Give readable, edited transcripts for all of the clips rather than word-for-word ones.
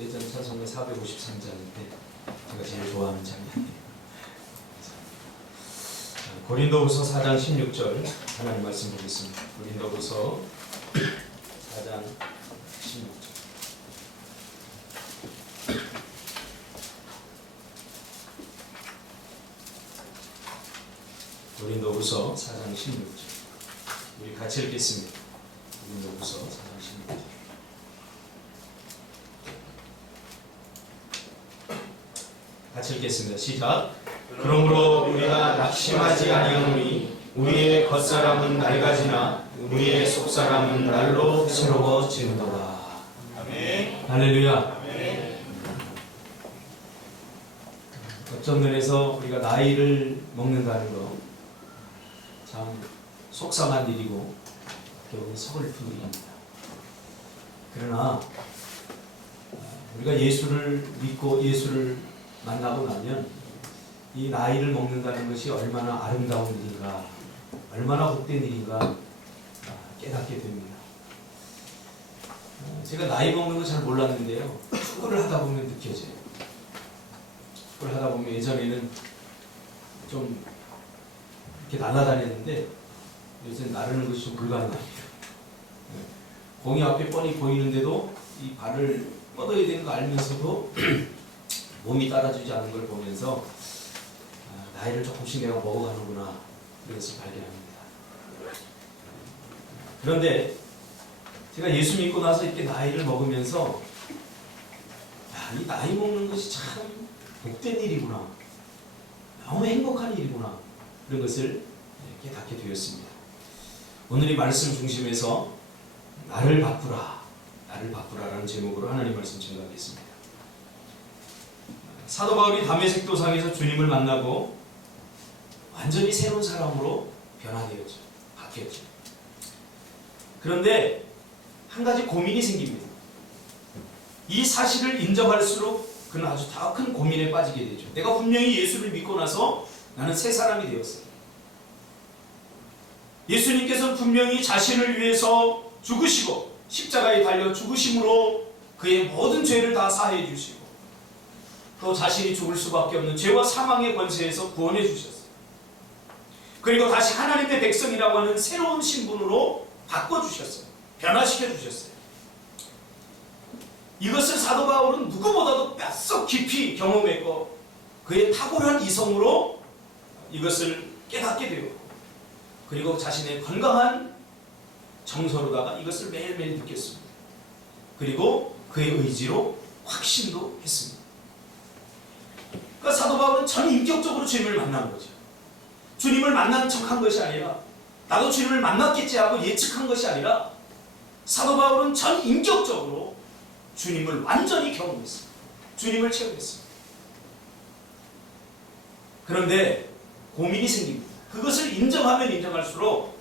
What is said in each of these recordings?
예전 찬송가 453장인데 제가 제일 좋아하는 장면이에요. 고린도후서 4장 16절 하나님 말씀 보겠습니다. 고린도후서 4장 16절. 고린도후서 4장 16절. 우리 같이 읽겠습니다. 고린도후서 4장 16절. 같이 읽겠습니다. 시작. 그러므로 우리가 낙심하지 아니하노니 우리의 겉사람은 낡아지나 우리의 속사람은 날로 새로워지는도다. 아멘. 할렐루야. 아멘. 어떤 면에서 우리가 나이를 먹는다는 거 참 속상한 일이고 결국 서글픈 일입니다. 그러나 우리가 예수를 믿고 예수를 만나고 나면 이 나이를 먹는다는 것이 얼마나 아름다운 일인가, 얼마나 복된 일인가 깨닫게 됩니다. 제가 나이 먹는 거 잘 몰랐는데요. 축구를 하다 보면 느껴져요. 축구를 하다 보면 예전에는 좀 이렇게 날아다녔는데 요새 나르는 것이 좀 불가능합니다. 공이 앞에 뻔히 보이는데도 이 발을 뻗어야 되는 거 알면서도 몸이 따라주지 않는 걸 보면서 나이를 조금씩 내가 먹어가는구나 그런 것을 발견합니다. 그런데 제가 예수 믿고 나서 이렇게 나이를 먹으면서 이 나이 먹는 것이 참 복된 일이구나, 너무 행복한 일이구나 그런 것을 깨닫게 되었습니다. 오늘 이 말씀 중심에서 나를 바꾸라, 나를 바꾸라라는 제목으로 하나님 말씀 전하겠습니다. 사도 바울이 다메섹 도상에서 주님을 만나고 완전히 새로운 사람으로 변화되었죠. 바뀌었죠. 그런데 한 가지 고민이 생깁니다. 이 사실을 인정할수록 그는 아주 더 큰 고민에 빠지게 되죠. 내가 분명히 예수를 믿고 나서 나는 새 사람이 되었어요. 예수님께서는 분명히 자신을 위해서 죽으시고 십자가에 달려 죽으심으로 그의 모든 죄를 다 사해 주시고 또 자신이 죽을 수밖에 없는 죄와 사망의 권세에서 구원해 주셨어요. 그리고 다시 하나님의 백성이라고 하는 새로운 신분으로 바꿔주셨어요. 변화시켜 주셨어요. 이것을 사도 바울은 누구보다도 뼛속 깊이 경험했고 그의 탁월한 이성으로 이것을 깨닫게 되었고 그리고 자신의 건강한 정서로다가 이것을 매일매일 느꼈습니다. 그리고 그의 의지로 확신도 했습니다. 그러니까 사도 바울은 전인격적으로 주님을 만난 거죠. 주님을 만난 척한 것이 아니라 나도 주님을 만났겠지 하고 예측한 것이 아니라 사도 바울은 전인격적으로 주님을 완전히 경험했습니다. 주님을 체험했습니다. 그런데 고민이 생깁니다. 그것을 인정하면 인정할수록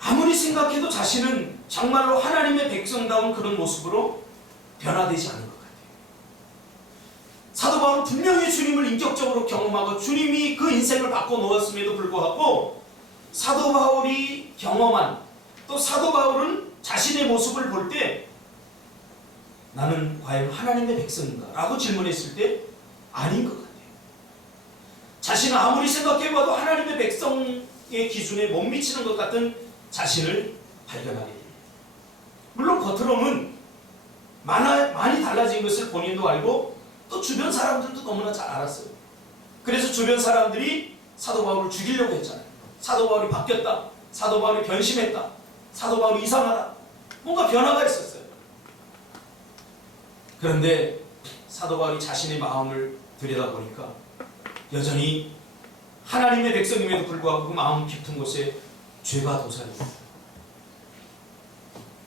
아무리 생각해도 자신은 정말로 하나님의 백성다운 그런 모습으로 변화되지 않은 것 같아요. 사도 바울은 분명히 주님을 인격적으로 경험하고 주님이 그 인생을 바꿔놓았음에도 불구하고 사도 바울이 경험한 또 사도 바울은 자신의 모습을 볼 때 나는 과연 하나님의 백성인가? 라고 질문했을 때 아닌 것 같아요. 자신은 아무리 생각해봐도 하나님의 백성의 기준에 못 미치는 것 같은 자신을 발견하게 됩니다. 물론 겉으로는 많이 달라진 것을 본인도 알고 또 주변 사람들도 너무나 잘 알았어요. 그래서 주변 사람들이 사도 바울을 죽이려고 했잖아요. 사도 바울이 바뀌었다. 사도 바울이 변심했다. 사도 바울이 이상하다. 뭔가 변화가 있었어요. 그런데 사도 바울이 자신의 마음을 들여다보니까 여전히 하나님의 백성임에도 불구하고 그 마음 깊은 곳에 죄가 도사립니다.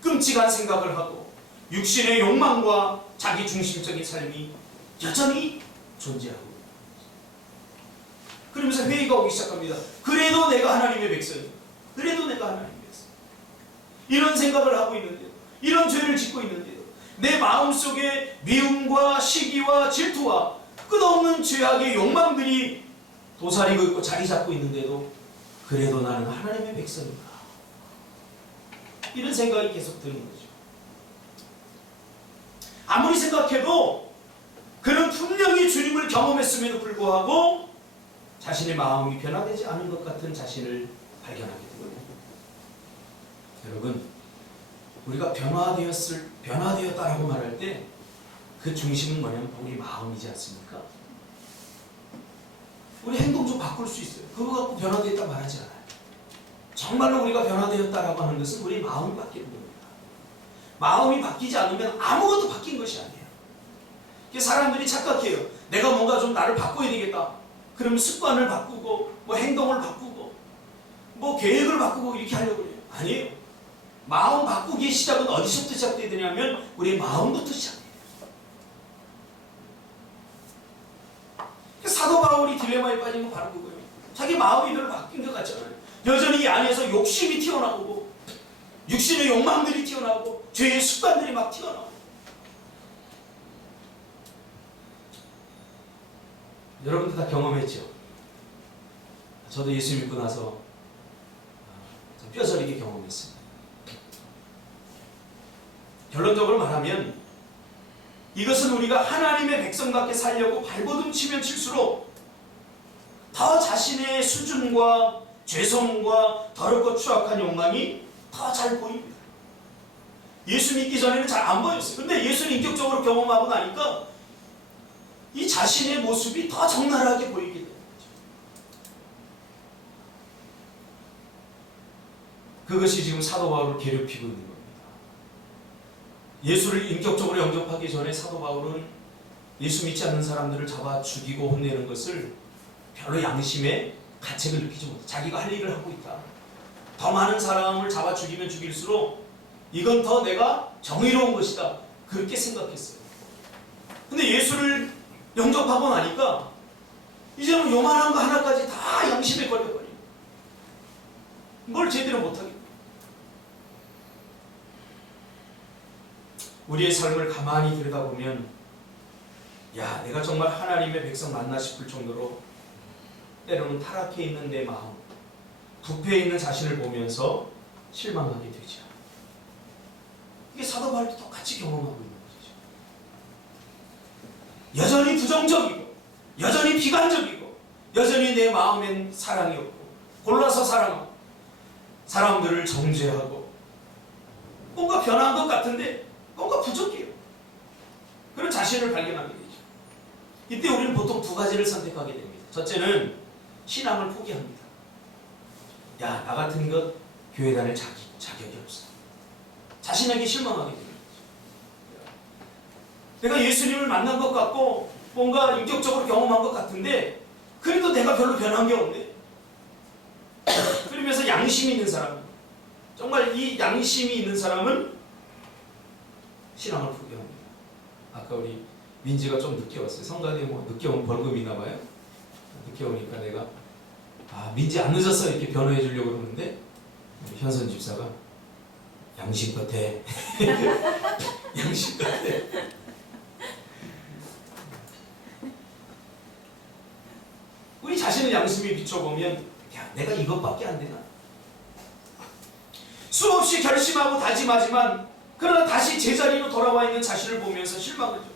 끔찍한 생각을 하고 육신의 욕망과 자기 중심적인 삶이 여전히 존재하고 그러면서 회의가 오기 시작합니다. 그래도 내가 하나님의 백성이다. 그래도 내가 하나님의 백성. 이런 생각을 하고 있는데도 이런 죄를 짓고 있는데도 내 마음속에 미움과 시기와 질투와 끝없는 죄악의 욕망들이 도사리고 있고 자리 잡고 있는데도 그래도 나는 하나님의 백성인가? 이런 생각이 계속 드는 거죠. 아무리 생각해도 그는 분명히 주님을 경험했음에도 불구하고 자신의 마음이 변화되지 않은 것 같은 자신을 발견하게 되거든요. 여러분, 우리가 변화되었다라고 말할 때 그 중심은 뭐냐면 우리 마음이지 않습니까? 우리 행동 좀 바꿀 수 있어요. 그거 갖고 변화되었다 말하지 않아요. 정말로 우리가 변화되었다라고 하는 것은 우리 마음이 바뀌는 겁니다. 마음이 바뀌지 않으면 아무것도 바뀐 것이 아니에요. 사람들이 착각해요. 내가 뭔가 좀 나를 바꿔야 되겠다. 그러면 습관을 바꾸고 뭐 행동을 바꾸고 뭐 계획을 바꾸고 이렇게 하려고 해요. 아니에요. 마음 바꾸기의 시작은 어디서부터 시작돼야 되냐면 우리 마음부터 시작돼요. 사도 바울이 딜레마에 빠진 건 바로 그거예요. 자기 마음이 별로 바뀐 것 같잖아요. 여전히 이 안에서 욕심이 튀어나오고 육신의 욕망들이 튀어나오고 죄의 습관들이 막 튀어나오고. 여러분들 다 경험했죠? 저도 예수 믿고 나서 뼈저리게 경험했습니다. 결론적으로 말하면 이것은 우리가 하나님의 백성답게 살려고 발버둥 치면 칠수록 더 자신의 수준과 죄성과 더럽고 추악한 욕망이 더 잘 보입니다. 예수 믿기 전에는 잘 안 보였어요. 근데 예수를 인격적으로 경험하고 나니까 이 자신의 모습이 더 적나라하게 보이게 되는 거죠. 그것이 지금 사도 바울을 괴롭히고 있는 겁니다. 예수를 인격적으로 영접하기 전에 사도 바울은 예수 믿지 않는 사람들을 잡아 죽이고 혼내는 것을 별로 양심에 가책을 느끼지 못해. 자기가 할 일을 하고 있다. 더 많은 사람을 잡아 죽이면 죽일수록 이건 더 내가 정의로운 것이다. 그렇게 생각했어요. 근데 예수를 영접하고 나니까 이제는 요만한 거 하나까지 다 양심에 걸려버려요. 뭘 제대로 못하겠다. 우리의 삶을 가만히 들여다보면 야, 내가 정말 하나님의 백성 맞나 싶을 정도로 때로는 타락해 있는 내 마음, 부패해 있는 자신을 보면서 실망하게 되죠. 이게 사도 바울도 똑같이 경험하고 있는 것이죠. 여전히 부정적이고 여전히 비관적이고 여전히 내 마음엔 사랑이 없고 골라서 사랑하고 사람들을 정죄하고 뭔가 변한 것 같은데 뭔가 부족해요. 그런 자신을 발견하게 되죠. 이때 우리는 보통 두 가지를 선택하게 됩니다. 첫째는 신앙을 포기합니다. 야, 나 같은 것 교회 다닐 자격이 없어. 자신에게 실망하게 됩니다. 내가 예수님을 만난 것 같고 뭔가 인격적으로 경험한 것 같은데 그래도 내가 별로 변한 게 없네. 그러면서 양심이 있는 사람, 정말 이 양심이 있는 사람은 신앙을 포기합니다. 아까 우리 민지가 좀 늦게 왔어요. 성가대 뭐 늦게 오면 벌금이 있나 봐요. 늦게 오니까 내가 민지 안 늦었어 이렇게 변호해 주려고 그러는데 우리 현선 집사가 양심껏 해. 양심껏 해. 우리 자신의 양심에 비춰보면 야, 내가 이것밖에 안 되나? 수없이 결심하고 다짐하지만 그러나 다시 제자리로 돌아와 있는 자신을 보면서 실망을 해요.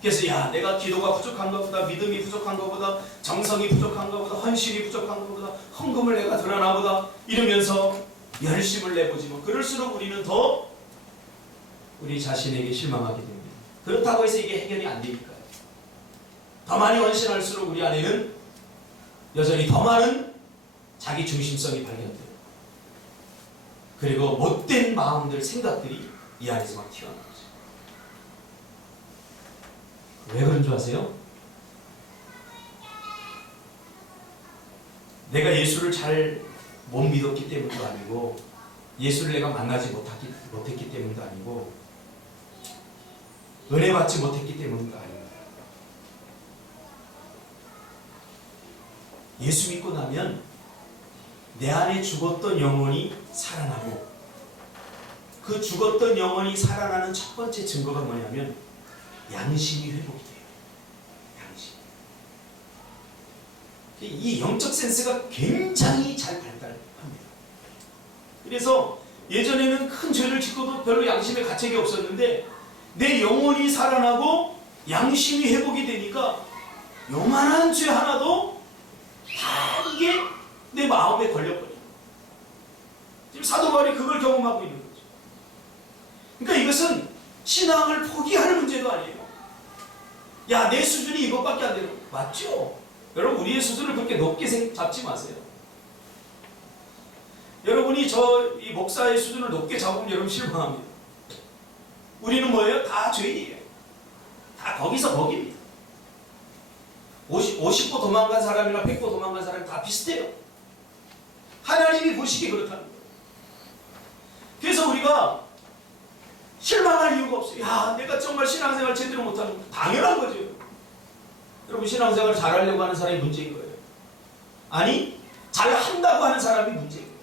그래서 야, 내가 기도가 부족한 것보다 믿음이 부족한 것보다 정성이 부족한 것보다 헌신이 부족한 것보다 헌금을 내가 드러나 보다 이러면서 열심을 내보지만 그럴수록 우리는 더 우리 자신에게 실망하게 됩니다. 그렇다고 해서 이게 해결이 안 되니까요. 더 많이 헌신할수록 우리 안에는 여전히 더 많은 자기 중심성이 발견돼요. 그리고 못된 마음들, 생각들이 이 안에서 막 튀어나오죠. 왜 그런 줄 아세요? 내가 예수를 잘 못 믿었기 때문도 아니고 예수를 내가 만나지 못했기 때문도 아니고 은혜 받지 못했기 때문도 아닙니다. 예수 믿고 나면 내 안에 죽었던 영혼이 살아나고 그 죽었던 영혼이 살아나는 첫 번째 증거가 뭐냐면 양심이 회복이 돼요. 양심. 이 영적 센스가 굉장히 잘 발달합니다. 그래서 예전에는 큰 죄를 짓고도 별로 양심에 가책이 없었는데 내 영혼이 살아나고 양심이 회복이 되니까 요만한 죄 하나도 다 이게 내 마음에 걸려버려요. 지금 사도 바울이 그걸 경험하고 있는 거죠. 그러니까 이것은 신앙을 포기하는 문제도 아니에요. 야, 내 수준이 이것밖에 안 되는 거 맞죠? 여러분, 우리의 수준을 그렇게 높게 잡지 마세요. 여러분이 이 목사의 수준을 높게 잡으면 여러분 실망합니다. 우리는 뭐예요? 다 죄인이에요. 다 거기입니다. 50보 도망간 사람이나 100보 도망간 사람이 다 비슷해요. 하나님이 보시기에 그렇다는 거예요. 그래서 우리가 실망할 이유가 없어요. 야, 내가 정말 신앙생활 제대로 못하는 거 당연한 거죠. 여러분, 신앙생활 잘하려고 하는 사람이 문제인 거예요. 아니, 잘한다고 하는 사람이 문제인 거예요.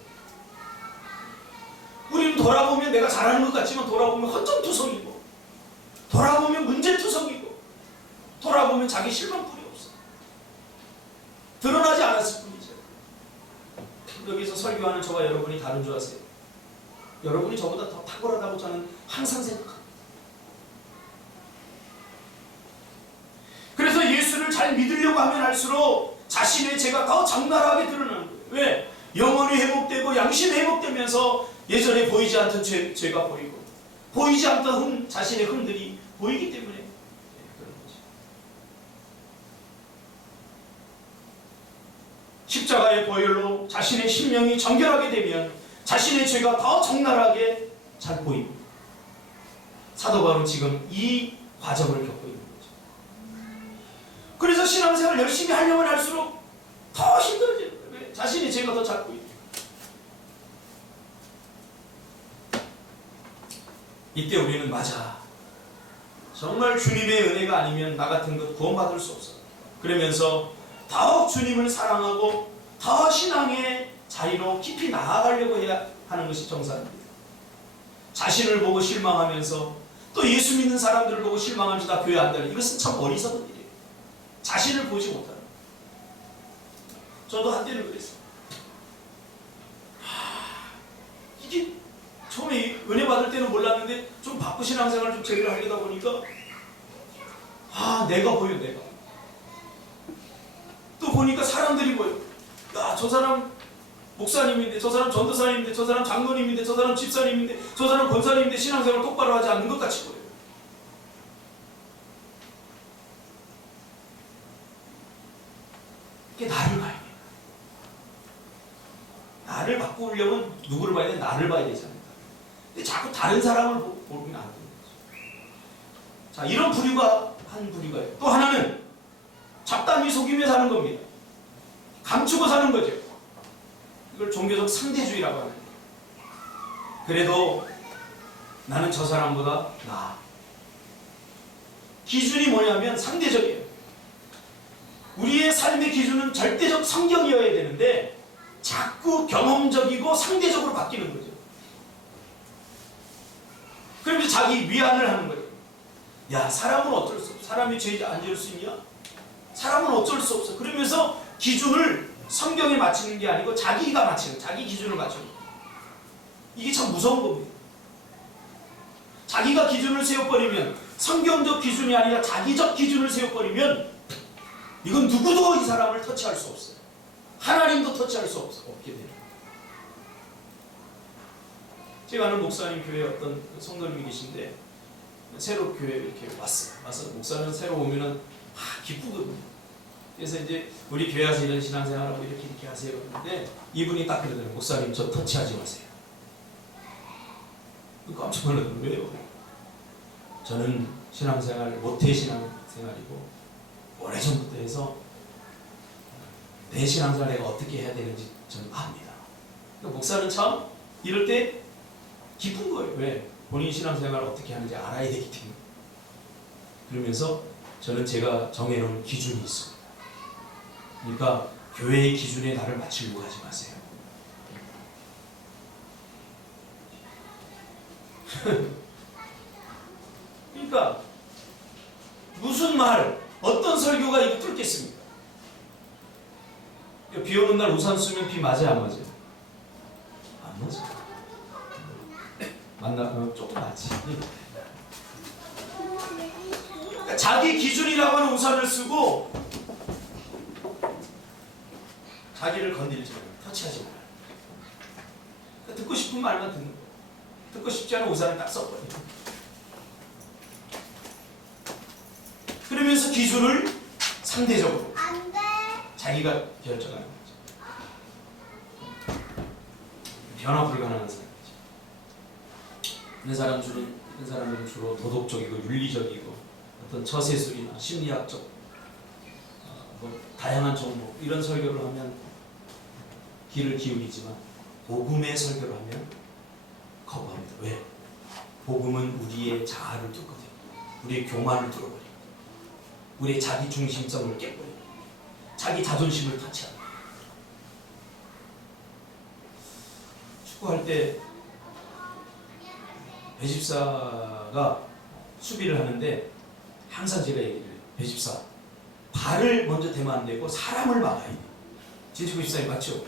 우리는 돌아보면 내가 잘하는 것 같지만 돌아보면 허점투성이고, 돌아보면 문제투성이고, 돌아보면 자기 실망뿐이 없어. 드러나지 않았을 뿐이죠. 여기서 설교하는 저와 여러분이 다른 줄 아세요? 여러분이 저보다 더 탁월하다고 저는 항상 생각합니다. 그래서 예수를 잘 믿으려고 하면 할수록 자신의 죄가 더 적나라하게 드러나는 거예요. 왜? 영혼이 회복되고 양심이 회복되면서 예전에 보이지 않던 죄가 보이고 보이지 않던 자신의 흠들이 보이기 때문에 그런 거죠. 십자가의 보혈로 자신의 심령이 정결하게 되면 자신의 죄가 더 적나라하게 잘 보입니다. 사도 바울은 지금 이 과정을 겪고 있는 거죠. 그래서 신앙생활 열심히 하려면 할수록 더 힘들어지는 거예요. 왜? 자신의 죄가 더 잘 보입니다. 이때 우리는 맞아. 정말 주님의 은혜가 아니면 나 같은 것 구원받을 수 없어. 그러면서 더욱 주님을 사랑하고 더 신앙의 자리로 깊이 나아가려고 해야 하는 것이 정상입니다. 자신을 보고 실망하면서 또 예수 믿는 사람들을 보고 실망하면서 다 교회 안 다니는 이것은 참 어리석은 일이에요. 자신을 보지 못하는. 저도 한때는 그랬어요. 이게 처음에 은혜 받을 때는 몰랐는데 좀 바쁘 신앙생활을 좀 제대로 하려다 보니까 내가 보여. 내가 또 보니까 사람들이 보여. 야, 저 사람 목사님인데, 저 사람 전도사님인데, 저 사람 장로님인데, 저 사람 집사님인데, 저 사람 권사님인데 신앙생활 똑바로 하지 않는 것 같이 보여요. 이게 나를 봐야 돼요. 나를 바꾸려면 누구를 봐야 돼? 나를 봐야 되잖아요. 근데 자꾸 다른 사람을 보면 안 되는 거죠. 자, 이런 부류가 한 부류가요. 또 하나는 잡담이 속이며 사는 겁니다. 감추고 사는 거죠. 이걸 종교적 상대주의라고 하는 거예요. 그래도 나는 저 사람보다 나아. 기준이 뭐냐면 상대적이에요. 우리의 삶의 기준은 절대적 성경이어야 되는데 자꾸 경험적이고 상대적으로 바뀌는 거죠. 그러면서 자기 위안을 하는 거예요. 야, 사람은 어쩔 수 없어. 사람이 죄 안 지을 수 있냐? 사람은 어쩔 수 없어. 그러면서 기준을 성경에 맞추는 게 아니고 자기가 맞추는, 자기 기준을 맞추는 거예요. 이게 참 무서운 겁니다. 자기가 기준을 세워버리면, 성경적 기준이 아니라 자기적 기준을 세워버리면 이건 누구도 이 사람을 터치할 수 없어요. 하나님도 터치할 수 없게 돼요. 제가 아는 목사님 교회에 어떤 성도님이 계신데 새로 교회에 이렇게 왔어요. 와서 목사는 새로 오면은 기쁘거든요. 그래서 이제 우리 교회 와서 이런 신앙생활하고 이렇게 하세요. 그런데 이분이 딱 그러더라고요. 목사님, 저 터치하지 마세요. 깜짝 놀랐어요. 왜요? 저는 신앙생활, 모태 신앙생활이고 오래전부터 해서 내 신앙생활 내가 어떻게 해야 되는지 저는 압니다. 그러니까 목사는 참 이럴 때 기쁜 거예요. 왜? 본인 신앙생활을 어떻게 하는지 알아야 되기 때문에. 그러면서 저는 제가 정해놓은 기준이 있어요. 그러니까 교회의 기준에 나를 맞추려고 하지 마세요. 그러니까 무슨 말, 어떤 설교가 이거 뚫겠습니까? 비 오는 날 우산 쓰면 비 맞아요, 안 맞아요? 안 맞아요. 조금 맞지. 자기 기준이라고 하는 우산을 쓰고 자기를 건드리지 말고 터치하지 말고 듣고 싶은 말만 듣는 거예요. 듣고 싶지 않은 우산을 딱 써버려요. 그러면서 기준을 상대적으로 자기가 결정하는 거죠. 변화 불가능한 사람이죠. 이런 사람들은 주로 도덕적이고 윤리적이고 어떤 처세술이나 심리학적 다양한 정보 이런 설교를 하면 귀를 기울이지만 복음의 설교를 하면 거부합니다. 왜? 복음은 우리의 자아를 뚫거든요. 우리의 교만을 뚫어버리고 우리의 자기 중심성을 깨버리고 자기 자존심을 터치합니다. 축구할 때 배집사가 수비를 하는데 항상 제가 얘기를 해요. 배집사 발을 먼저 대면 안 되고 사람을 막아야 돼요. 진짜 배집사님 맞죠?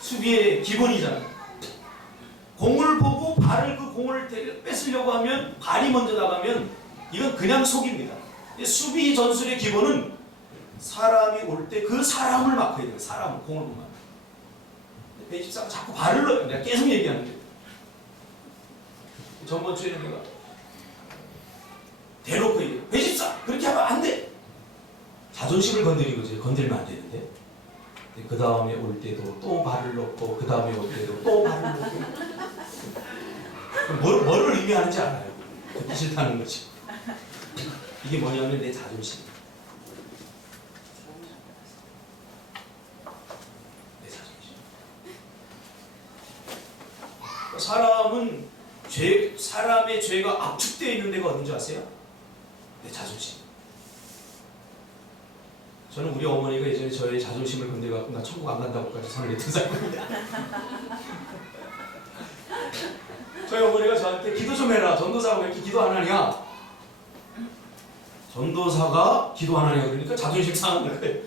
수비의 기본이잖아요. 공을 보고 발을 그 공을 뺏으려고 하면 발이 먼저 나가면 이건 그냥 속입니다. 수비 전술의 기본은 사람이 올 때 그 사람을 막아야 돼요. 사람을 공을 보면. 배집사가 자꾸 발을 넣어요. 내가 계속 얘기하는데 전번 주에는 내가 대놓고 얘기해요. 배집사 그렇게 하면 안 돼. 자존심을 건드린 거지. 건들면 안 되는데. 그 다음에 올 때도 또 발을 넣고 그 다음에 올 때도 또 발을 넣고 뭐를 의미하는지 알아요. 듣기 싫다는 거지. 이게 뭐냐면 내 자존심. 내 자존심. 사람의 죄가 압축되어 있는 데가 어딘지 아세요? 내 자존심. 저는 우리 어머니가 예전에 저의 자존심을 건드려갖고 나 천국 안 간다고까지 선을 냈던 사람입니다. 저희 어머니가 저한테 기도 좀 해라. 전도사가 왜 이렇게 기도 안 하냐? 전도사가 기도 안 하냐 그러니까 자존심 상하는 거예요.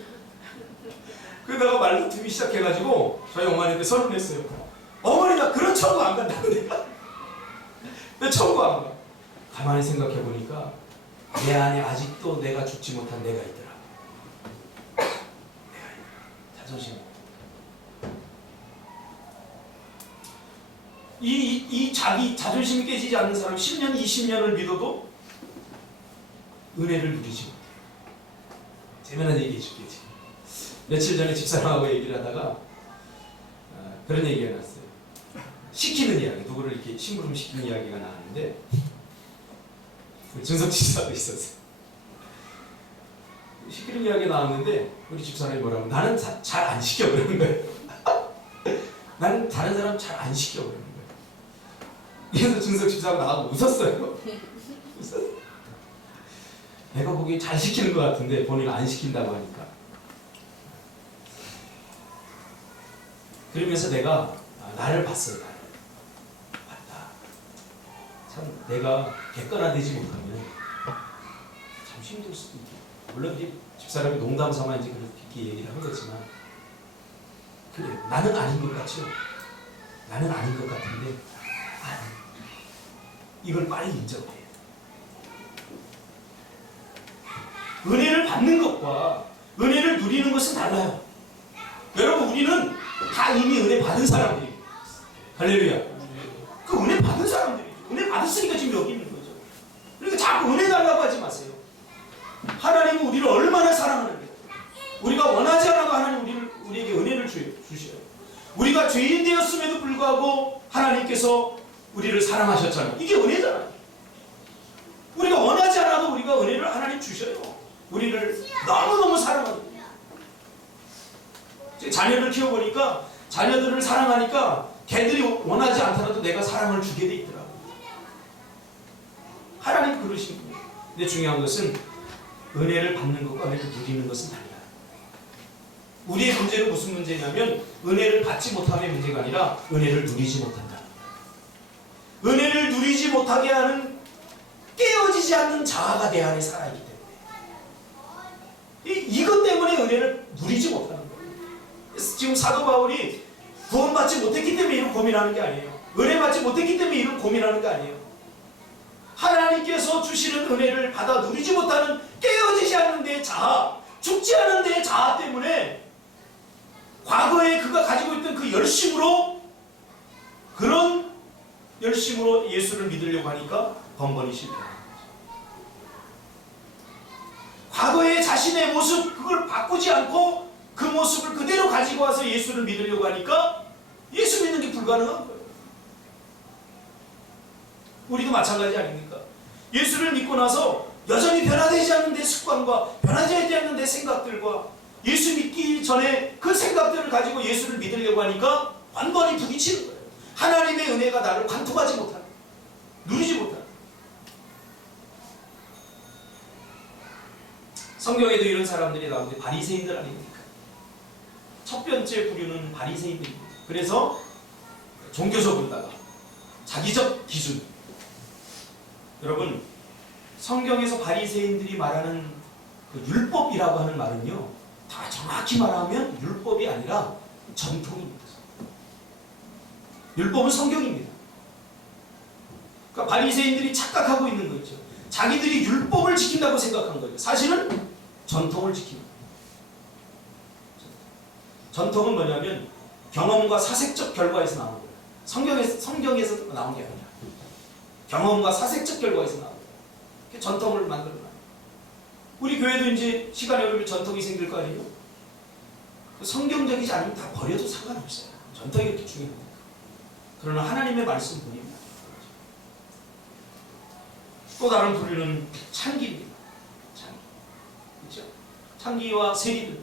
그러다가 말다툼이 시작해가지고 저희 어머니한테 선을 냈어요. 어머니 나 그런 천국 안 간다고 내가. 왜 천국 안 가? 가만히 생각해보니까 내 안에 아직도 내가 죽지 못한 내가 있더라. 자존심. 이 자기 자존심이 깨지지 않는 사람 10년, 20년을 믿어도 은혜를 누리지 못해요. 재미난 얘기 해줄게. 며칠 전에 집사람하고 얘기를 하다가 그런 얘기가 났어요. 시키는 이야기, 누구를 이렇게 심부름 시키는 이야기가 나왔는데 준석 집사도 있었어요. 시키는 이야기가 나왔는데 우리 집사람이 뭐라고 나는 잘 안 시켜 그러는 거예요. 나는 다른 사람 잘 안 시켜 그러는 거예요. 그래서 준석 집사가 나가고 웃었어요. 웃었어요. 내가 보기엔 잘 시키는 것 같은데 본인은 안 시킨다고 하니까. 그러면서 내가 나를 봤어요. 나를 봤다. 참 내가 객관화되지 못하면 참 힘들 수도 있겠다. 물론 이제 집사람이 농담 삼아 이제 그렇게 얘기를 한 거지만 그래 나는 아닌 것 같죠. 나는 아닌 것 같은데 이걸 빨리 인정해요. 은혜를 받는 것과 은혜를 누리는 것은 달라요. 여러분 우리는 다 이미 은혜 받은 사람들이에요. 할렐루야. 그 은혜 받은 사람들이에요. 은혜 받았으니까 지금 여기 있는 거죠. 그러니까 자꾸 은혜 달라고 하지 마세요. 하나님은 우리를 얼마나 사랑하는데 우리가 원하지 않아도 하나님 우리에게 은혜를 주셔요. 우리가 죄인 되었음에도 불구하고 하나님께서 우리를 사랑하셨잖아요. 이게 은혜잖아요. 우리가 원하지 않아도 우리가 은혜를 하나님 주셔요. 우리를 너무너무 사랑합니다. 자녀를 키워보니까 자녀들을 사랑하니까 걔들이 원하지 않더라도 내가 사랑을 주게 돼 있더라고요. 하나님 그러신 분이에요. 근데 중요한 것은 은혜를 받는 것과 은혜를 누리는 것은 달라요. 우리의 문제는 무슨 문제냐면 은혜를 받지 못함의 문제가 아니라 은혜를 누리지 못한다. 은혜를 누리지 못하게 하는 깨어지지 않는 자아가 내 안에 살아있기 때문에 이것 때문에 은혜를 누리지 못하는 거예요. 지금 사도 바울이 구원받지 못했기 때문에 이런 고민하는 게 아니에요. 은혜 받지 못했기 때문에 이런 고민하는 게 아니에요. 하나님께서 주시는 은혜를 받아 누리지 못하는 깨어지지 않는 데의 자아, 죽지 않은 데의 자아 때문에 과거에 그가 가지고 있던 그 열심으로, 그런 열심으로 예수를 믿으려고 하니까 번번이 실패합니다. 과거의 자신의 모습, 그걸 바꾸지 않고 그 모습을 그대로 가지고 와서 예수를 믿으려고 하니까 예수 믿는 게 불가능한 거예요. 우리도 마찬가지 아닙니까? 예수를 믿고 나서 여전히 변화되지 않는 내 습관과 변화되지 않는 내 생각들과 예수 믿기 전에 그 생각들을 가지고 예수를 믿으려고 하니까 번번이 부딪히는 거예요. 하나님의 은혜가 나를 관통하지 못하는, 누리지 못하는. 성경에도 이런 사람들이 나오는데 바리새인들 아닙니까? 첫 번째 부류는 바리새인들입니다. 그래서 종교적으로다가 자기적 기준. 여러분, 성경에서 바리새인들이 말하는 그 율법이라고 하는 말은요, 다 정확히 말하면 율법이 아니라 전통입니다. 율법은 성경입니다. 그러니까 바리새인들이 착각하고 있는 거죠. 자기들이 율법을 지킨다고 생각한 거예요. 사실은 전통을 지키는 거예요. 전통은 뭐냐면 경험과 사색적 결과에서 나오는 거예요. 성경에서 나온 게 아니라 경험과 사색적 결과에서 나오는 거예요. 전통을 만들어놔요. 우리 교회도 이제 시간이 흐르면 전통이 생길 거 아니에요? 성경적이지 않으면 다 버려도 상관없어요. 전통이 그렇게 중요합니다. 그러나 하나님의 말씀 본입니다. 또 다른 부류는 창기입니다. 창기. 그렇죠? 창기와 세리들.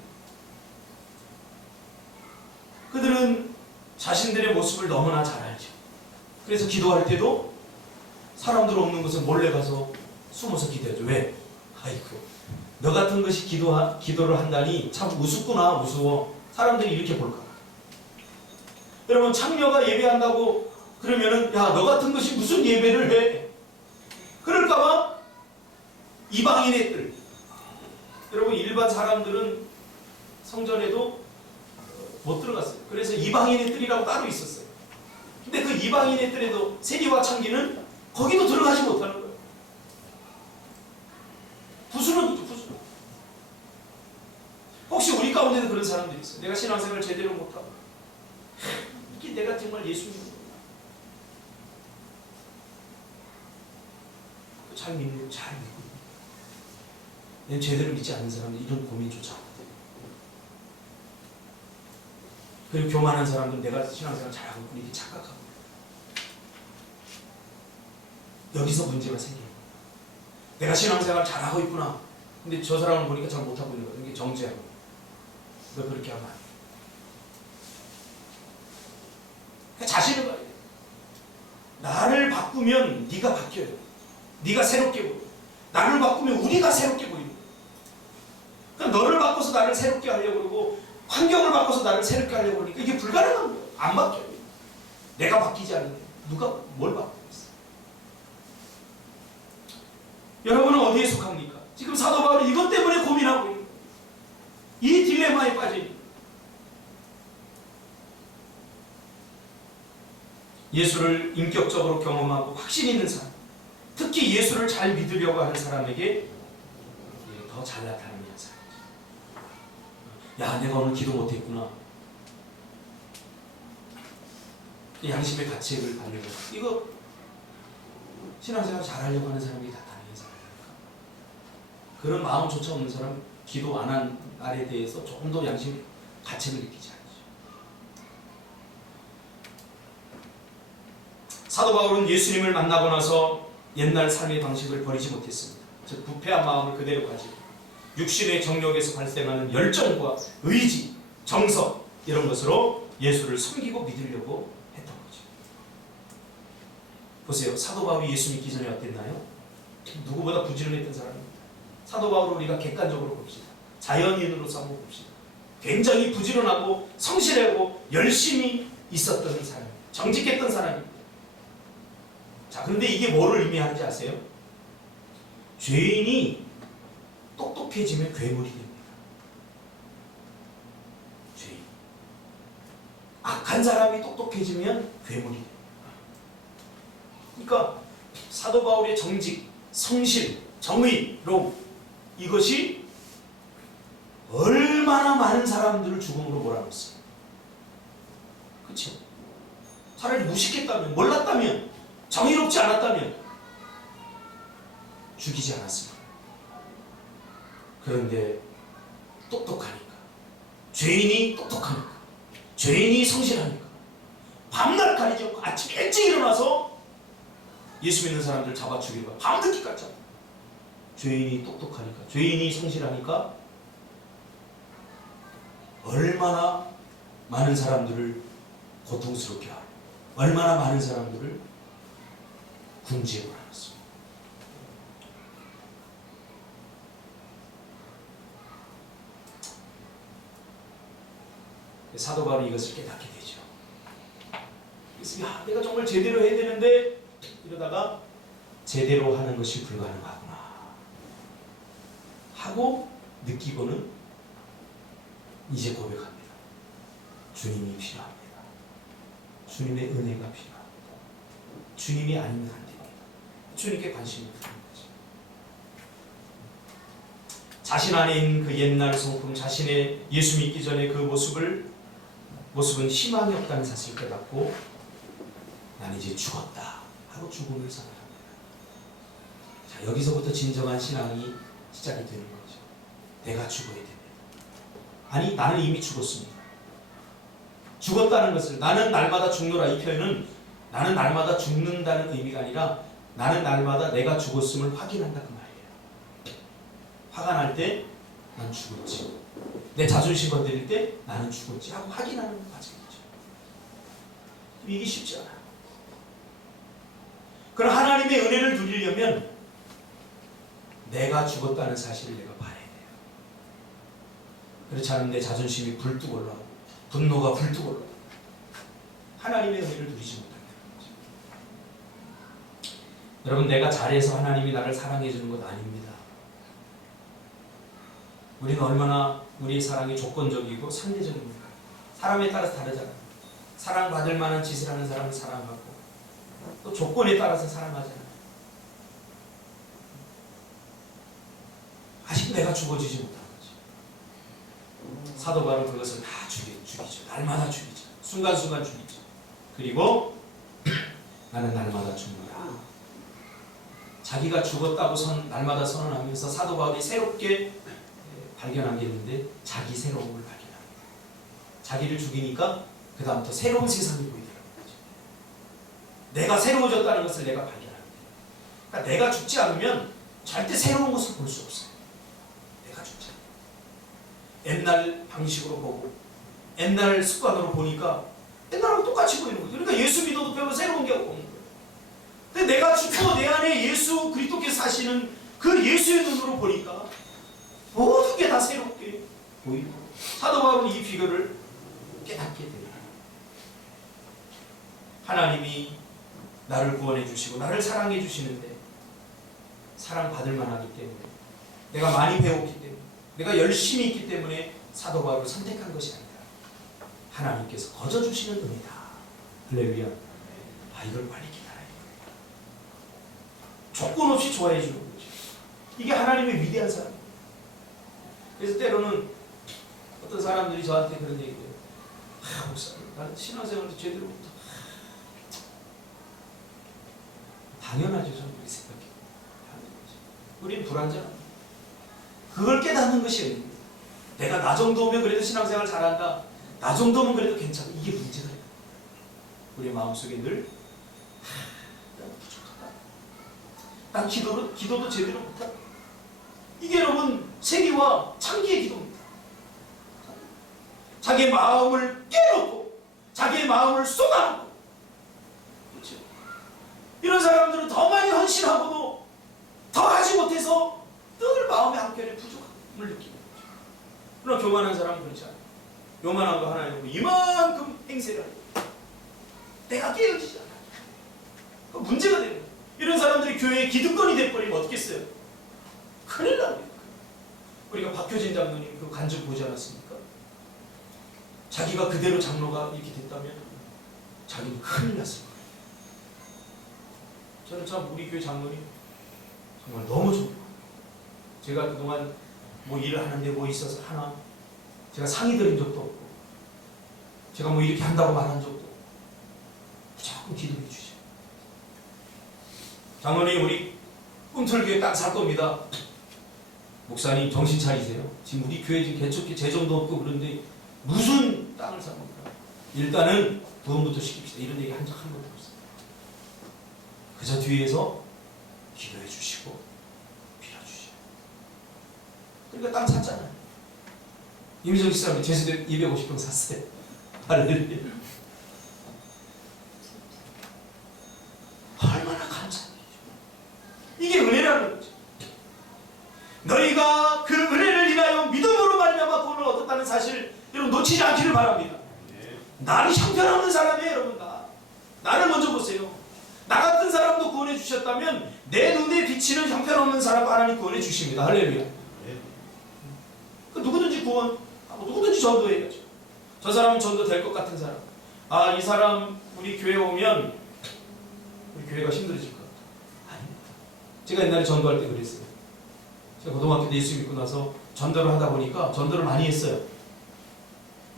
그들은 자신들의 모습을 너무나 잘 알죠. 그래서 기도할 때도 사람들 없는 곳에 몰래 가서 숨어서 기도하죠. 왜? 아이고, 너 같은 것이 기도를 한다니 참 우습구나, 무서워. 사람들이 이렇게 볼까. 여러분, 창녀가 예배한다고 그러면은, 야, 너 같은 것이 무슨 예배를 해? 그럴까봐 이방인의 뜰. 여러분, 일반 사람들은 성전에도 못 들어갔어요. 그래서 이방인의 뜰이라고 따로 있었어요. 근데 그 이방인의 뜰에도 세리와 창기는 거기도 들어가지 못하는 거예요. 부수는 부수. 혹시 우리 가운데도 그런 사람들이 있어요. 내가 신앙생활을 제대로 못하고 이게 내가 정말 예수 믿는 거야. 잘 믿고 내가 제대로 믿지 않는 사람들 이런 고민조차 못해요. 그리고 교만한 사람들은 내가 신앙생활 잘하고 있고 이렇게 착각하고 여기서 문제가 생겨요. 내가 신앙생활 잘하고 있구나. 근데 저 사람을 보니까 잘 못하고 있는 거예요. 이게 정죄하고. 너 그렇게 하면 안 돼. 그러니까 자신을 봐야 돼. 나를 바꾸면 네가 바뀌어요. 네가 새롭게 보여. 나를 바꾸면 우리가 새롭게 보이는 거예요. 그러니까 너를 바꿔서 나를 새롭게 하려고 그러고 환경을 바꿔서 나를 새롭게 하려고 그러니까 이게 불가능한 거예요. 안 바뀌어요. 내가 바뀌지 않는데 누가 뭘 바꾸고 있어. 여러분은 어디에 속합니까? 지금 사도 바울이 이것 때문에 고민하고 있는 거예요. 이 딜레마에 빠져 있는 거예요. 예수를 인격적으로 경험하고 확신 있는 사람, 특히 예수를 잘 믿으려고 하는 사람에게 더 잘 나타나는 사람. 야, 내가 오늘 기도 못했구나. 양심의 가책을 받는 거. 이거 신앙생활 잘하려고 하는 사람이 나타나는 사람입니까? 그런 마음조차 없는 사람, 기도 안 한 날에 대해서 조금 더 양심 가책을 느끼지 않죠. 사도 바울은 예수님을 만나고 나서 옛날 삶의 방식을 버리지 못했습니다. 즉 부패한 마음을 그대로 가지고 육신의 정욕에서 발생하는 열정과 의지, 정서 이런 것으로 예수를 섬기고 믿으려고 했던 거죠. 보세요. 사도 바울이 예수 믿기 전에 어땠나요? 누구보다 부지런했던 사람입니다. 사도 바울을 우리가 객관적으로 봅시다. 자연인으로서 한번 봅시다. 굉장히 부지런하고 성실하고 열심히 있었던 사람, 정직했던 사람입니다. 자, 그런데 이게 뭐를 의미하는지 아세요? 죄인이 똑똑해지면 괴물이 됩니다. 죄인. 악한 사람이 똑똑해지면 괴물이 됩니다. 그러니까 사도 바울의 정직, 성실, 정의로움, 이것이 얼마나 많은 사람들을 죽음으로 몰아넣었어요. 그렇죠? 차라리 무식했다면, 몰랐다면, 정의롭지 않았다면 죽이지 않았습니다. 그런데 똑똑하니까, 죄인이 똑똑하니까, 죄인이 성실하니까 밤낮 가리지 않고 아침 일찍 일어나서 예수 믿는 사람들 잡아 죽이고 밤늦게까지. 죄인이 똑똑하니까, 죄인이 성실하니까 얼마나 많은 사람들을 고통스럽게 하고 얼마나 많은 사람들을 궁지에 몰아넣었습니다. 사도 바울이 이것을 깨닫게 되죠. 그래서 내가 정말 제대로 해야 되는데 이러다가 제대로 하는 것이 불가능하구나 하고 느끼고는 이제 고백합니다. 주님이 필요합니다. 주님의 은혜가 필요합니다. 주님이 아니면 안 됩니다. 주님께 관심이 드는 거죠. 자신 안에 있는 그 옛날 성품, 자신의 예수 믿기 전에 그 모습은 희망이 없다는 사실을 깨닫고 난 이제 죽었다 하고 죽음을 선언합니다. 자, 여기서부터 진정한 신앙이 시작이 되는 거죠. 내가 죽어야 됩니다. 아니, 나는 이미 죽었습니다. 죽었다는 것을, 나는 날마다 죽노라, 이 표현은 나는 날마다 죽는다는 의미가 아니라 나는 날마다 내가 죽었음을 확인한다, 그 말이에요. 화가 날 때 난 죽었지, 내 자존심 건드릴 때 나는 죽었지 하고 확인하는 과정이죠. 이게 쉽지 않아요. 그럼 하나님의 은혜를 누리려면 내가 죽었다는 사실을 내가 봐야 돼요. 그렇지 않으면 내 자존심이 불뚝 올라오고 분노가 불뚝 올라오고 하나님의 은혜를 누리지 못한다는 거죠. 여러분, 내가 잘해서 하나님이 나를 사랑해 주는 것 아닙니다. 우리는 얼마나 우리의 사랑이 조건적이고 상대적입니까? 사람에 따라서 다르잖아요. 사랑받을 만한 짓을 하는 사람을 사랑하고 또 조건에 따라서 사랑하잖아요. 아직 내가 죽어지지 못한 거지. 사도 바울은 그것을 다 죽이죠. 날마다 죽이죠. 순간순간 죽이죠. 그리고 나는 날마다 죽는다. 자기가 죽었다고 날마다 선언하면서 사도 바울이 새롭게 발견한 게 있는데 자기 새로움을 발견합니다. 자기를 죽이니까 그 다음부터 새로운 세상이 보이더라고요. 내가 새로워졌다는 것을 내가 발견합니다. 그러니까 내가 죽지 않으면 절대 새로운 것을 볼 수 없어요. 내가 죽지 않아요. 옛날 방식으로 보고 옛날 습관으로 보니까 옛날하고 똑같이 보이는 거죠. 그러니까 예수 믿어도 별로 새로운 게 없는 거예요. 근데 내가 죽고 내 안에 예수 그리스도께서 사시는 그 예수의 눈으로 보니까 모든 게 다 새롭게 보이고, 사도 바울은 이 비결을 깨닫게 됩니다. 하나님이 나를 구원해 주시고 나를 사랑해 주시는데 사랑받을 만하기 때문에, 내가 많이 배웠기 때문에, 내가 열심히 있기 때문에 사도 바울을 선택한 것이 아니라 하나님께서 거저 주시는 은혜다. 할렐루야. 이걸 빨리 기다려야 됩니다. 조건 없이 좋아해 주는 거죠. 이게 하나님의 위대한 사랑입니다. 그래서 때로는 어떤 사람들이 저한테 그런 얘기를 해요. 목사님, 나는 신앙생활도 제대로 못하고. 당연하죠. 저는 그렇게 생각해요. 우리는 불완전합니다. 그걸 깨닫는 것이 아닙니다. 내가 나 정도면 그래도 신앙생활 잘한다, 나 정도면 그래도 괜찮아, 이게 문제가 있어요. 우리의 마음속에 늘 난 부족하다, 난 기도도 제대로 못한다. 이게 여러분 세리와 창기의 기도입니다. 자기의 마음을 깨놓고 자기의 마음을 쏟아놓고, 그렇죠? 이런 사람들은 더 많이 헌신하고도 더 하지 못해서 늘 마음의 한켠에 부족함을 느끼는 거죠. 그러나 교만한 사람은 그렇지 않아요. 요만한 거 하나 해놓고 이만큼 행세를 하고 내가 깨어지지 않아요. 그 문제가 되는 거예요. 이런 사람들이 교회의 기득권이 돼버리면 어떻겠어요? 큰일 납니다. 우리가 박효진 장로님 그 간증 보지 않았습니까? 자기가 그대로 장로가 이렇게 됐다면 자기는 큰일 났을 거예요. 저는 참 우리 교회 장로님 정말 너무 좋고, 제가 그동안 뭐 일을 하는데 뭐 있어서 하나 제가 상의 드린 적도 없고, 제가 뭐 이렇게 한다고 말한 적도 없고, 무조건 기도해 주죠. 장로님, 우리 꿈틀교회 땅 살 겁니다. 목사님 정신 차리세요. 지금 우리 교회 지금 개척기 재정도 없고 그런데 무슨 땅을 사 겁니까? 일단은 돈부터 시킵시다. 이런 얘기 한 적 한 번도 없어요. 그저 뒤에서 기도해 주시고 빌어주시고. 그러니까 땅 샀잖아요. 임정 집사람이 제주도 250평 샀어요. 할렐루야. 얼마나 감사해요. 이게 은혜라는 거죠. 너희가 그 은혜를 인하여 믿음으로 말미암아 구원을 얻었다는 사실 여러분 놓치지 않기를 바랍니다. 나는 형편없는 사람이에요, 여러분. 나를 먼저 보세요. 나 같은 사람도 구원해 주셨다면 내 눈에 비치는 형편없는 사람 하나님 구원해 주십니다. 할렐루야. 누구든지 구원하고 누구든지 전도해야죠. 저 사람은 전도 될 것 같은 사람. 아, 이 사람 우리 교회 오면 우리 교회가 힘들어질 것 같아. 아닙니다. 제가 옛날에 전도할 때 그랬어요. 제가 고등학교 때 예수 믿고 나서 전도를 하다 보니까 전도를 많이 했어요.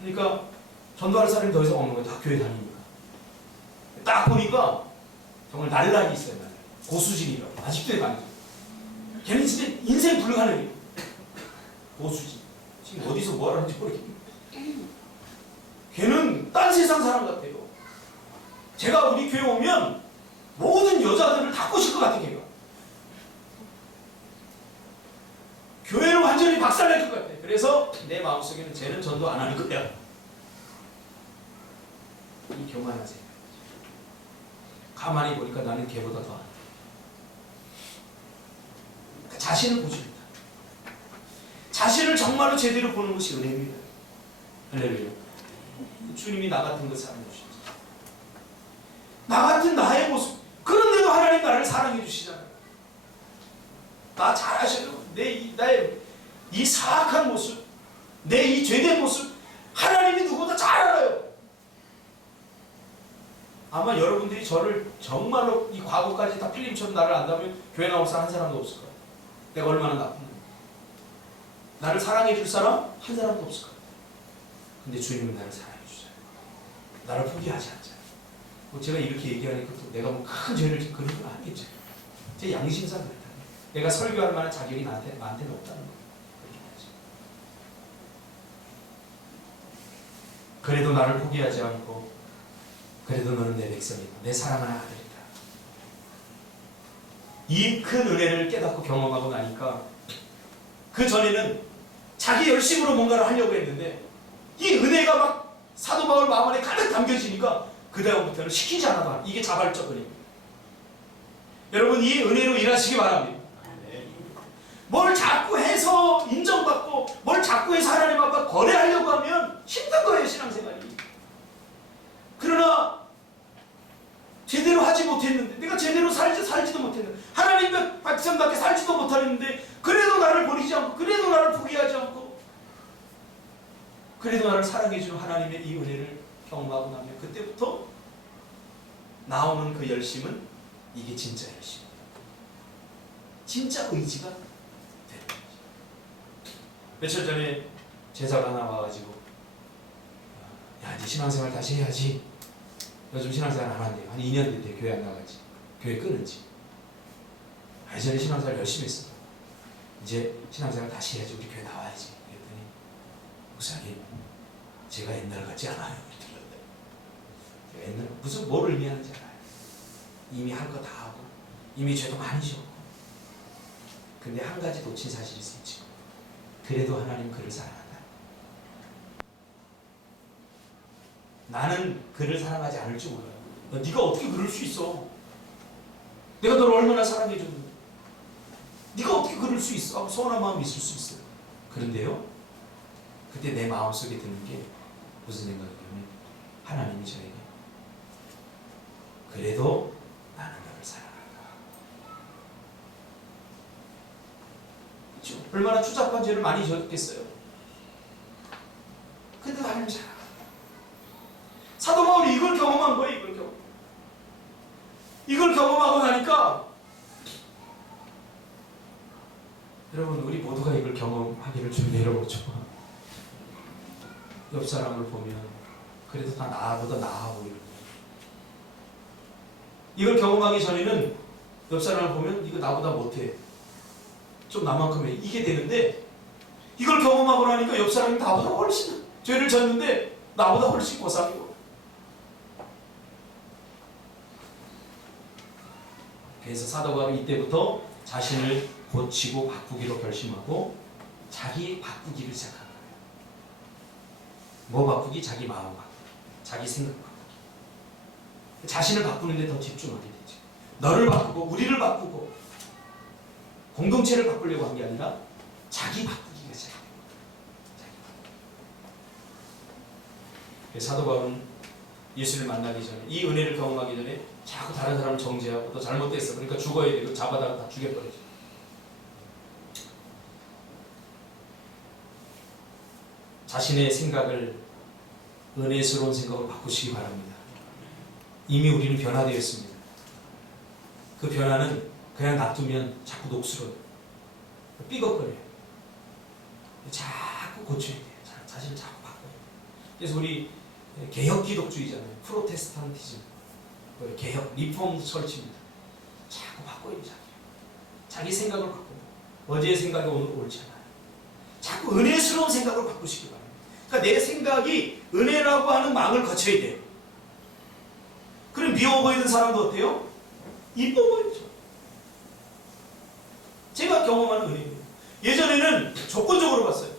그러니까 전도할 사람이 더 이상 없는 거예요. 다 교회 다니니까. 딱 보니까 정말 날락이 있어요. 날락. 고수진이라고. 아직도 해가지고. 걔는 진짜 인생 불가능해요. 고수진. 지금 어디서 뭐 하는지 모르겠는데. 걔는 딴 세상 사람 같아요. 제가 우리 교회 오면 모든 여자들을 다 꼬실 것 같아, 걔가. 교회를 완전히 박살낼 것 같아. 그래서 내 마음속에는 쟤는 전도 안 하는 거야. 이 교만하세요. 가만히 보니까 나는 걔보다 더 안 해. 그러니까 자신을 보십니다. 자신을 정말로 제대로 보는 것이 은혜입니다. 할렐루야. 주님이 나 같은 것 사랑해 주시죠. 나 같은 나의 모습. 그런데도 하나님 나를 사랑해 주시잖아요. 나 잘하셔도 나의 이 사악한 모습, 내 이 죄된 모습 하나님이 누구보다 잘 알아요. 아마 여러분들이 저를 정말로 이 과거까지 다 필름처럼 나를 안다면 교회 나올 사람 한 사람도 없을 거예요. 내가 얼마나 나쁜가. 나를 사랑해 줄 사람 한 사람도 없을 거예요. 근데 주님은 나를 사랑해 주셔요. 나를 포기하지 않잖아요. 뭐 제가 이렇게 얘기하니까 또 내가 뭐 큰 죄를 짓고 그런 건 아니겠죠. 제 양심상 그렇다. 내가 설교할 만한 자격이 나한테는 없다는 거예요. 그래도 나를 포기하지 않고 그래도 너는 내 백성이다. 내 사랑하는 아들이다. 이 큰 은혜를 깨닫고 경험하고 나니까 그 전에는 자기 열심으로 뭔가를 하려고 했는데 이 은혜가 막 사도 바울 마음 안에 가득 담겨지니까 그 다음부터는 시키지 않아도 하는 이게 자발적 은혜입니다. 여러분 이 은혜로 일하시기 바랍니다. 뭘 자꾸 해서 인정받고 뭘 자꾸 해서 하나님 앞에 거래하려고 하면 힘든 거예요, 신앙생활이. 그러나 제대로 하지 못했는데 내가 제대로 살지도 못했는데 하나님 백성답게 살지도 못하는데 그래도 나를 버리지 않고 그래도 나를 포기하지 않고 그래도 나를 사랑해주는 하나님의 이 은혜를 경험하고 나면 그때부터 나오는 그 열심은 이게 진짜 열심입니다. 진짜 의지가 되는 거죠. 며칠 전에 제자가 하나 와가지고 야 이제 신앙생활 다시 해야지. 요즘 신앙생활 안 한대요. 한 2년 됐대요. 교회 안 나가지. 교회 끊은지. 예전에 신앙생활 열심히 했어. 이제 신앙생활 다시 해야지. 우리 교회 나와야지. 그랬더니 목사님 제가 옛날 같지 않아요. 제가 옛날 무슨 뭘 의미하는지 알아요. 이미 할 거 다 하고 이미 죄도 많이 지었고 근데 한 가지 놓친 사실이 있지. 그래도 하나님 그를 사랑한다. 나는 그를 사랑하지 않을 줄 몰라요. 네가 어떻게 그럴 수 있어? 내가 너를 얼마나 사랑해줬는데 네가 어떻게 그럴 수 있어? 하고 서운한 마음이 있을 수 있어요. 그런데요 그때 내 마음속에 드는 게 무슨 생각이냐면 하나님이 저에게 그래도 나는 너를 사랑한다. 그렇죠? 얼마나 추잡한 죄를 많이 졌겠어요. 근데 하나님 사랑한다. 사도 바울이 이걸 경험한 거예요. 이걸 경험하고 나니까 여러분, 우리 모두가 이걸 경험하기를 주님의 이름으로 축복합니다. 옆 사람을 보면 그래도 다 나보다 나아 보이는, 이걸 경험하기 전에는 옆 사람을 보면 이거 나보다 못해, 좀 나만큼 해, 이게 되는데, 이걸 경험하고 나니까 옆 사람이 나보다 훨씬 죄를 졌는데 나보다 훨씬 고상이고. 그래서 사도 바울은 이때부터 자신을 고치고 바꾸기로 결심하고 자기 바꾸기를 시작한 거예요. 뭐 바꾸기? 자기 마음 바꾸기, 자기 생각 바꾸기. 자신을 바꾸는 데 더 집중하게 되죠. 너를 바꾸고 우리를 바꾸고 공동체를 바꾸려고 한 게 아니라 자기 바꾸기가 시작된 거예요. 사도 바울은 예수를 만나기 전에, 이 은혜를 경험하기 전에 자꾸 다른 사람을 정죄하고 너 잘못됐어, 그러니까 죽어야 돼, 잡아다가 다 죽여버리죠. 자신의 생각을 은혜스러운 생각으로 바꾸시기 바랍니다. 이미 우리는 변화되었습니다. 그 변화는 그냥 놔두면 자꾸 녹슬어요. 삐걱거려요. 자꾸 고쳐야 돼요. 자신을 자꾸 바꿔야 돼요. 그래서 우리 개혁 기독주의잖아요. 프로테스탄티즘, 개혁, 리폼 철치입니다. 자꾸 바꿔야 돼요. 자기 생각을 바꾸고, 어제의 생각이 오늘 옳지 않아요. 자꾸 은혜스러운 생각을 바꾸시기 바랍니다. 그러니까 내 생각이 은혜라고 하는 망을 거쳐야 돼요. 그럼 미워 보이는 사람도 어때요? 이뻐 보이죠. 제가 경험하는 은혜입니다. 예전에는 조건적으로 봤어요.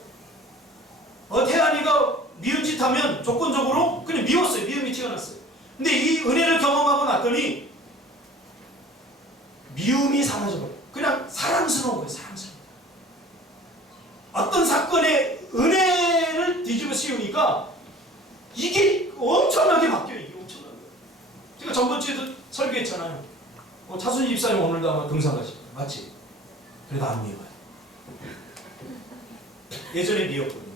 태안이가 미운 짓 하면 조건적으로 그냥 미웠어요. 미움이 튀어났어요. 근데 이 은혜를 경험하고 났더니 미움이 사라져버려요. 그냥 사랑스러운 거예요. 사랑스러운 거예요. 어떤 사건에 은혜를 뒤집어 씌우니까 이게 엄청나게 바뀌어요. 이게 엄청나게. 제가 전번주에도 설교했잖아요. 차순희 집사님 오늘도 아마 등산 가십니다. 맞지? 그래도 안 미워요. 예전에 미웠거든요.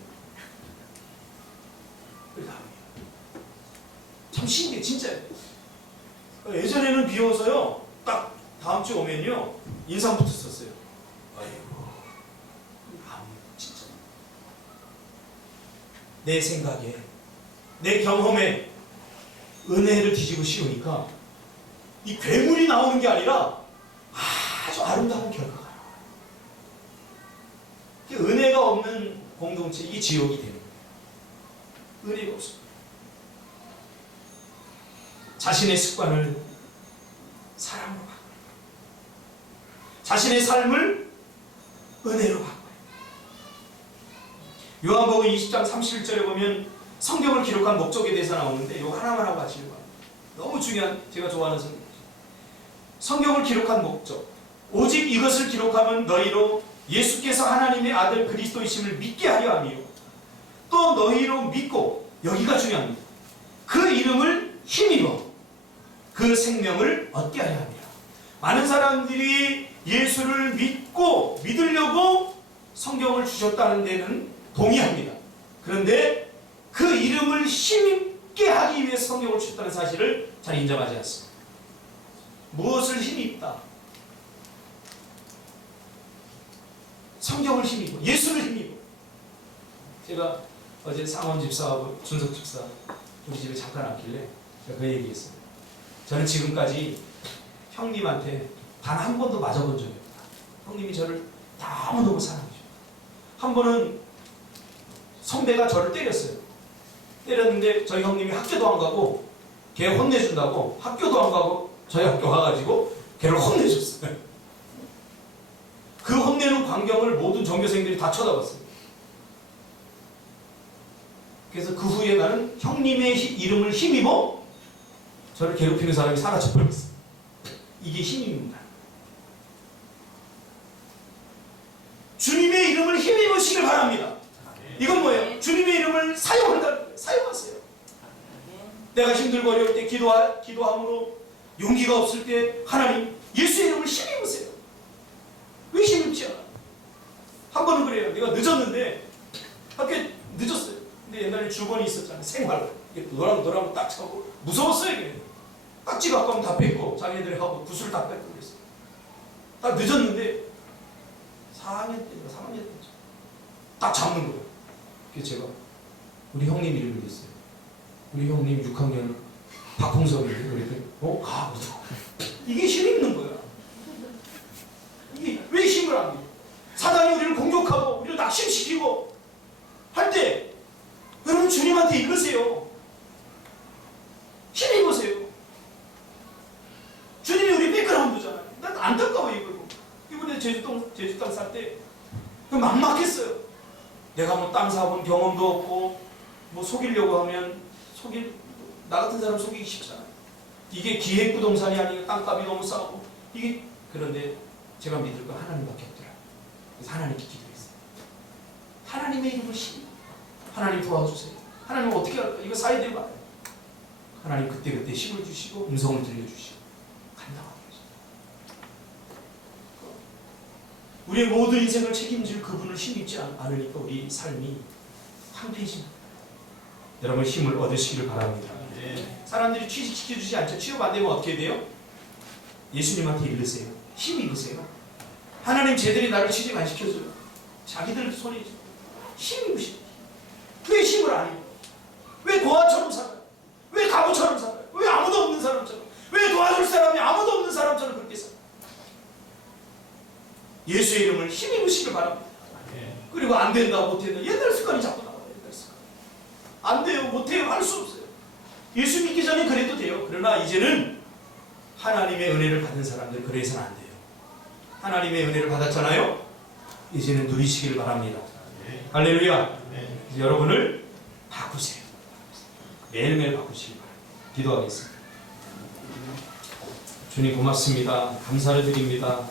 그래도 안 미워요. 참 신기해, 진짜. 예전에는 미워서요, 딱 다음 주 오면요, 인상부터 썼어요. 아이고, 진짜. 내 생각에, 내 경험에 은혜를 뒤집어 씌우니까 이 괴물이 나오는 게 아니라 아주 아름다운 결과가 나와요. 은혜가 없는 공동체, 이게 지옥이 되는 거예요. 은혜가 없습니다. 자신의 습관을 사랑으로 바꿔요. 자신의 삶을 은혜로 바꿔요. 요한복음 20장 31절에 보면 성경을 기록한 목적에 대해서 나오는데 이거 하나만 하고 같이 읽어요. 너무 중요한, 제가 좋아하는 성경이죠. 성경을 기록한 목적, 오직 이것을 기록하면 너희로 예수께서 하나님의 아들 그리스도이심을 믿게 하려 함이요, 또 너희로 믿고, 여기가 중요합니다, 그 이름을 힘입어 그 생명을 얻게 하려 합니다. 많은 사람들이 예수를 믿으려고 성경을 주셨다는 데는 동의합니다. 그런데 그 이름을 힘입게 하기 위해서 성경을 주셨다는 사실을 잘 인정하지 않습니다. 무엇을 힘입다? 성경을 힘입어, 예수를 힘입어. 제가 어제 상원 집사하고 준석 집사 우리 집에 잠깐 왔길래 제가 그 얘기했어요. 저는 지금까지 형님한테 단 한 번도 맞아본 적이 없다. 형님이 저를 너무너무 사랑해 주셨다. 한 번은 선배가 저를 때렸어요. 때렸는데 저희 형님이 학교도 안 가고 걔 혼내준다고 학교도 안 가고 저희 학교 와가지고 걔를 혼내줬어요. 그 혼내는 광경을 모든 전교생들이 다 쳐다봤어요. 그래서 그 후에 나는 형님의 이름을 힘입어 저를 괴롭히는 사람이 사라져버렸어요. 이게 힘입니다. 주님의 이름을 힘입으시길 바랍니다. 이건 뭐예요? 주님의 이름을 사용하세요. 내가 힘들고 어려울 때 기도함으로, 용기가 없을 때 하나님 예수의 이름을 힘입으세요. 왜 힘입지 않아? 한 번은 그래요. 내가 늦었는데, 학교에 늦었어요. 근데 옛날에 주번이 있었잖아요. 생활. 노랑 딱 차고 무서웠어요. 그래. 딱지가 아까면 다 뺏고 자기네들이 하고 구슬 다 뺏고 그랬어요. 딱 늦었는데 4학년 때인가 3학년 때죠. 딱 잡는 거예요. 그래서 제가 우리 형님 이름을 얘기했어요. 우리 형님 6학년 박홍석인데 그랬더니 가. 이게 힘 있는 거야. 이게 왜 힘을 안 줘? 사단이 우리를 공격하고 우리를 낙심시키고 할 때 여러분 주님한테 읽으세요. 힘입으세요. 주님이 우리 백그라운드잖아요. 난 안타까워 이걸. 이번에 제주 땅 살 때 막막했어요. 내가 뭐 땅 사본 경험도 없고 뭐 속이려고 하면 나 같은 사람 속이기 쉽잖아요. 이게 기획부동산이 아니고 땅값이 너무 싸고 이게 그런데 제가 믿을 건 하나님밖에 없더라고요. 그래서 하나님께 기도했어요. 하나님의 이름을 신 하나님 도와주세요. 하나님 어떻게 할까? 이거 사야 되는 거 아니에요? 하나님 그때 힘을 주시고 음성을 들려주시고 간다고 하죠. 우리의 모든 인생을 책임질 그분을 힘입지 않으니까 우리 삶이 황폐해집니다. 여러분 힘을 얻으시기를 바랍니다. 네. 사람들이 취직시켜주지 않죠. 취업 안 되면 어떻게 돼요? 예수님한테 읽으세요. 힘 입으세요. 하나님 제들이 나를 취직 안 시켜줘요. 자기들 손에 힘 입으시죠. 왜 힘을 안 입어? 왜 고아처럼 살아요? 왜 가부처럼 살아요? 왜 아무도 없는 사람처럼? 왜 도와줄 사람이 아무도 없는 사람처럼 그렇게 살아요? 예수의 이름을 힘 입으시길 바랍니다. 그리고 안 된다 못했다 옛날 습관이 자꾸 나와요. 옛날 습관. 안 돼요 못해요 할 수 없어요. 예수 믿기 전에 그래도 돼요. 그러나 이제는 하나님의 은혜를 받은 사람들 그래서는 안 돼요. 하나님의 은혜를 받았잖아요. 이제는 누리시길 바랍니다. 할렐루야. 이제 여러분을 바꾸세요. 매일매일 바꾸시길 바랍니다. 기도하겠습니다. 주님 고맙습니다. 감사를 드립니다.